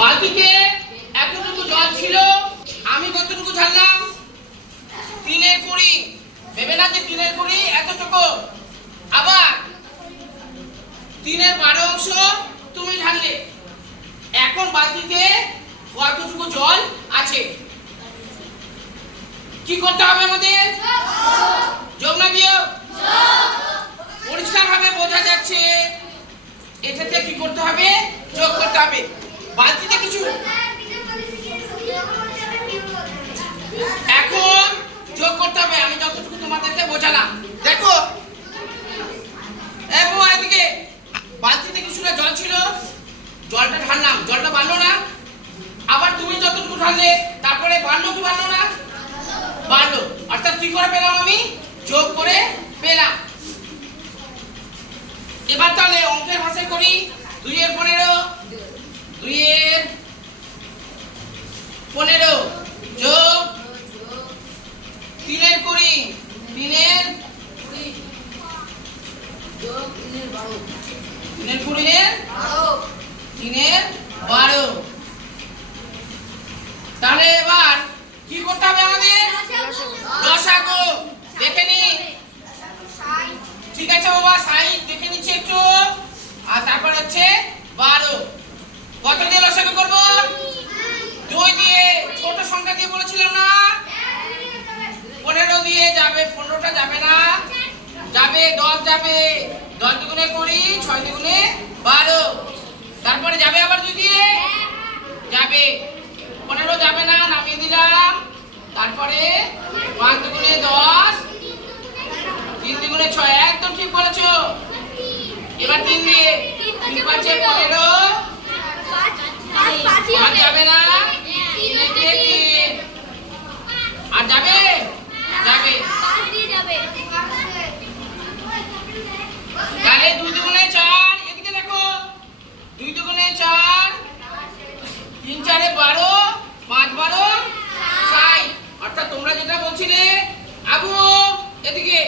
বালতিতে এতটুকু জল ছিল, আমি কতটুকু ঢাললাম? 3/20। ভেবে না যে 3/20 এতটুকু। আবার 3/12 তুমি ঢাললে। এখন বালতিতে কতটুকু জল আছে? কি করতে হবে আমাদের? যোগ না বিয়োগ? পরিষ্কার ভাবে বোঝা যাচ্ছে এটাতে কি করতে হবে? যোগ করতে হবে। বালতিতে কিছু এখন যোগ করতে হবে। আমি যতটুকু তোমাদেরকে বোঝালাম, দেখো এদিকে বালতিতে কিছুটা জল ছিল, জলটা ঢাললাম, জলটা বাড়লো না? আবার তুমি যতটুকু ঢাললে তারপরে বাড়লো কি বাড়লো না? বাড়লো। অর্থাৎ কি করে পেলাম? আমি যোগ করে পেলাম। এবার তাহলে অঙ্কের ভাষায় করি। 2/15 2/15 যোগ 3/20 3/20 যোগ 3/12 তাহলে এবার কি করতে হবে আমাদের? লসাগু দেখে নি। ঠিক আছে বাবা, 60 দেখে নিচ্ছি একটু। আর তারপর হচ্ছে 12। কত দিয়ে লসাগু করব? 2 দিয়ে। ছোট সংখ্যা দিয়ে বলেছিলাম না? 15 দিয়ে যাবে, 15টা যাবে না, যাবে 10 যাবে। 10 দুগুণে 20, 6 দুগুণে 12। তারপরে যাবে আবার 2 দিয়ে যাবে। 15 যাবে না, নামিয়ে দিলাম। তারপরে 5 দুগুণে 10, 3 দুগুণে 6। একদম ঠিক বলেছো। এবার 3 দিয়ে 3 5 15 আর যাবে না, 3 দিয়ে 3 আর যাবে যাবে। তাহলে 2 দুগুণে 4, এদিকে দেখো, 2 দুগুণে 4, 3 4 12, 5 12 60। অর্থাৎ তোমরা যেটা বলছিলে আবু এদিকে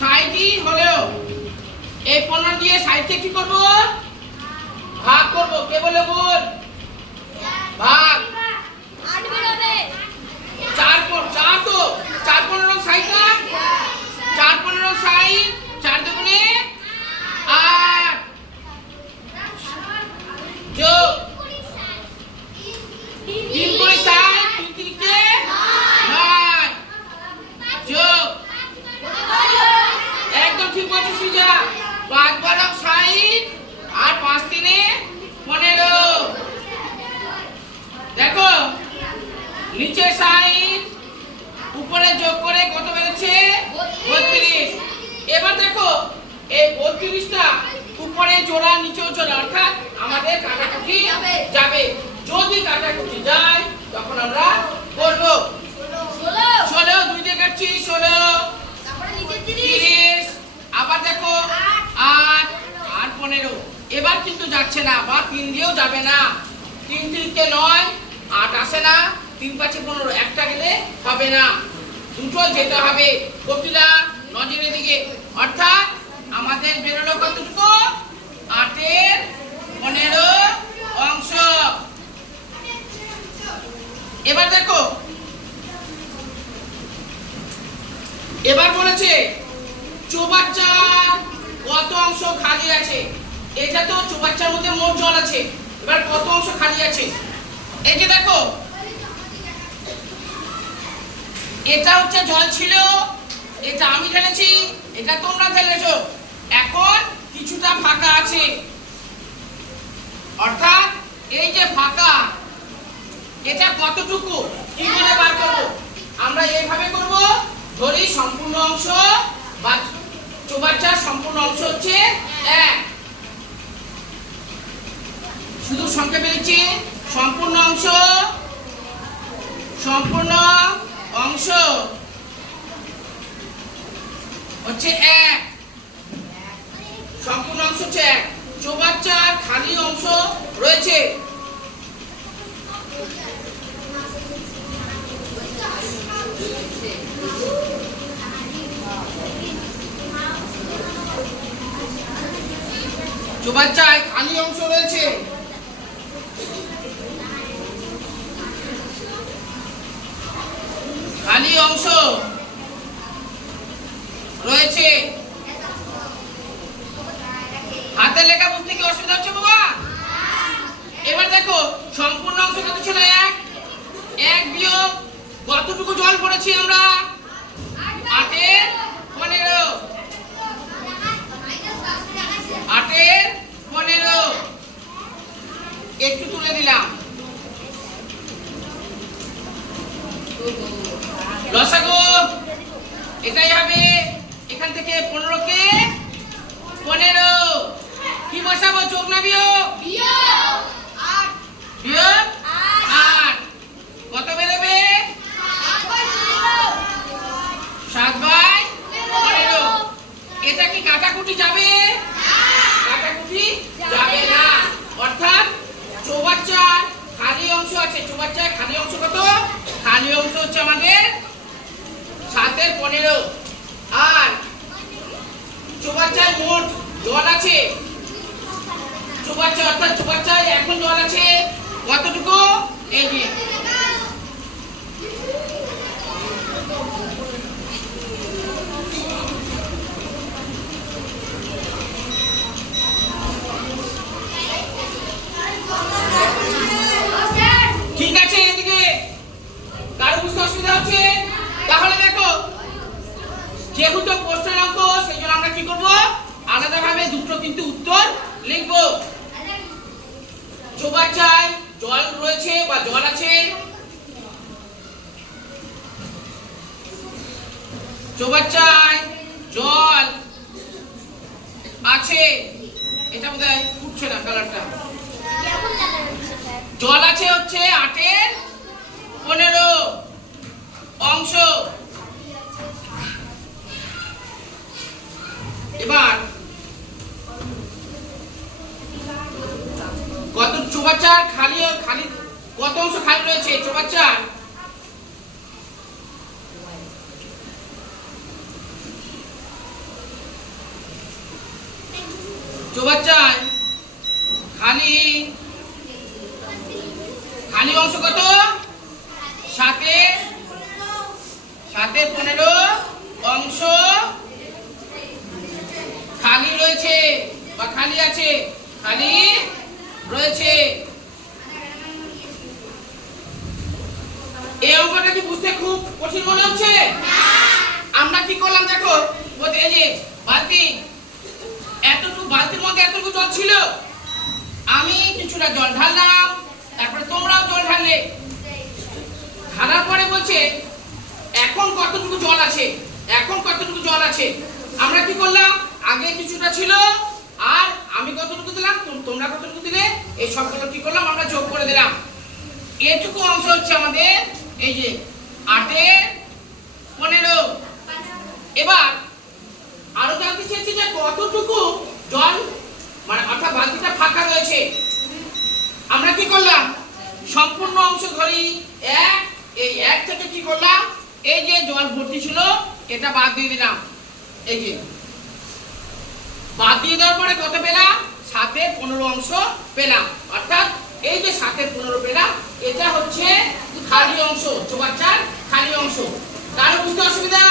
60ই হলো। এই 15 দিয়ে 60 কে কি করব? ভাগ করব। কে বলে বল? ভাগ। 4 তো 4 15 60 না? 4 15 60, 4 দুগুণে 8 যোগ 3 করে 60, 3 3 9 যোগ। একদম ঠিক বলছিস সুজা। 5 12 60 আর 5 3 15। দেখো নিচে 60 উপরে যোগ করে কত বেরোচ্ছে? 32। এবার দেখো এই 32টা উপরে জোড়া নিচেও জোড়া, অর্থাৎ আমাদের কাটাকুটি যাবে। যদি কাটাকুটি যায় তখন আমরা করব 16। 2 দিয়ে কাটছি 16, 30। আবার দেখো 8 আর 15। এবার কিন্তু যাচ্ছে না, বা 3 দিয়েও যাবে না। 3 3 কে 9, 8 আসে না। 3 5 15, একটা গেলে হবে না, দুটো যেতে হবে। কপিলা নজরের দিকে। অর্থাৎ আমাদের বেরোলো কতটুকু? 8/15 অংশ। এবার দেখো, এবার বলেছে চৌবাচ্চার কত অংশ খালি আছে। এটা তো চৌবাচ্চার মধ্যে মোট জল আছে। এবার কত অংশ খালি আছে? এই যে দেখো, এটা হচ্ছে জল ছিল, এটা আমি ঢেলেছি, এটা তোমরা ঢেলেছো। এখন কিছুটা ফাঁকা আছে। অর্থাৎ এই যে ফাঁকা, এটা কতটুকু কি করে বার করব? আমরা এইভাবে করব। ধরি সম্পূর্ণ অংশ বা চৌবাচ্চার সম্পূর্ণ অংশ হচ্ছে 1। শুধু সংক্ষেপে লিখছি, সম্পূর্ণ অংশ হচ্ছে 1। সম্পূর্ণ অংশ হচ্ছে 1। চৌবাচ্চার খালি অংশ রয়েছে চৌবাচ্চায় খালি অংশ রয়েছে অংশ রয়েছে। হাতের লেখা বুঝতে কি অসুবিধা হচ্ছে বাবা? এবার দেখো সম্পূর্ণ অংশ কত ছিল? এক বিয়োগ কতটুকু জল পড়েছি আমরা? 8-এর 15। 8-এর 15 একটু তুলে দিলাম। লসাগু এটাই হবে, এখান থেকে 15-কে 15 কি বসাবো? যোগ না বিয়োগ? বিয়োগ 8 কত বেরোবে? 7/15। এটা কি কাটাকুটি যাবে? কাটাকুটি যাবে না। অর্থাৎ চৌবাচ্চার খালি অংশ আছে। চৌবাচ্চার খালি অংশ কত? খালি অংশ হচ্ছে আমাদের 7-এর 15। আর চৌবাচ্চায় মোট জল আছে, চৌবাচ্চা অর্থাৎ চৌবাচ্চায় এখন জল আছে কতটুকু? এই যে ঠিক আছে। এদিকে কারো বুঝতে অসুবিধা হচ্ছে? তাহলে দেখো যেহেতু প্রশ্নের অঙ্ক সেই জন্য আমরা কি করবো? আলাদাভাবে দুটো কিন্তু উত্তর লিখবো। চৌবাচ্চায় জল রয়েছে বা জল আছে, চৌবাচ্চায় জল আছে। এটা বোধহয় ফুটছে না কালারটা। জল আছে হচ্ছে 8-এর 15 অংশ। এবার কত চৌবাচ্চার খালি কত অংশ খালি রয়েছে? চৌবাচ্চার চৌবাচ্চায় খালি অংশ কত? 7-এর 15 অংশ খালি রয়েছে বা খালি আছে, খালি রয়েছে। এই অঙ্কটা কি বুঝতে খুব কঠিন মনে হচ্ছে? আমরা কি করলাম দেখো, এই যে বালতি, এতটুকু বালতির মধ্যে এতটুকু জল ছিল, আমি কিছুটা জল ঢাললাম, তারপরে তোমরাও জল ঢাললে। ঢালার পরে বলছে এখন কতটুকু জল আছে, এখন কতটুকু জল আছে। আমরা কি করলাম? আগে কিছুটা ছিল আর আমি কতটুকু দিলাম, তোমরা কতটুকু দিলে, এই সবগুলো কি করলাম? আমরা যোগ করে দিলাম। এটুকু অংশ হচ্ছে আমাদের এই যে 8-এর 15। এবার আরো জানতে চেয়েছি যে কতটুকু জল, মানে অর্থাৎ বালতিটা ফাঁকা রয়েছে। আমরা কি করলাম? সম্পূর্ণ অংশ ধরি 1, এই 1 থেকে কি করলাম? এই যে জল ভর্তি ছিল এটা বাদ দিয়ে দিলাম। এই যে বাদ দিয়ে দেওয়ার পরে কত পেলাম? 7-এর 15 অংশ পেলাম। অর্থাৎ এই যে 7-এর 15 পেলাম, এটা হচ্ছে খালি অংশ, চৌবাচ্চার খালি অংশ। কারো বুঝতে অসুবিধা?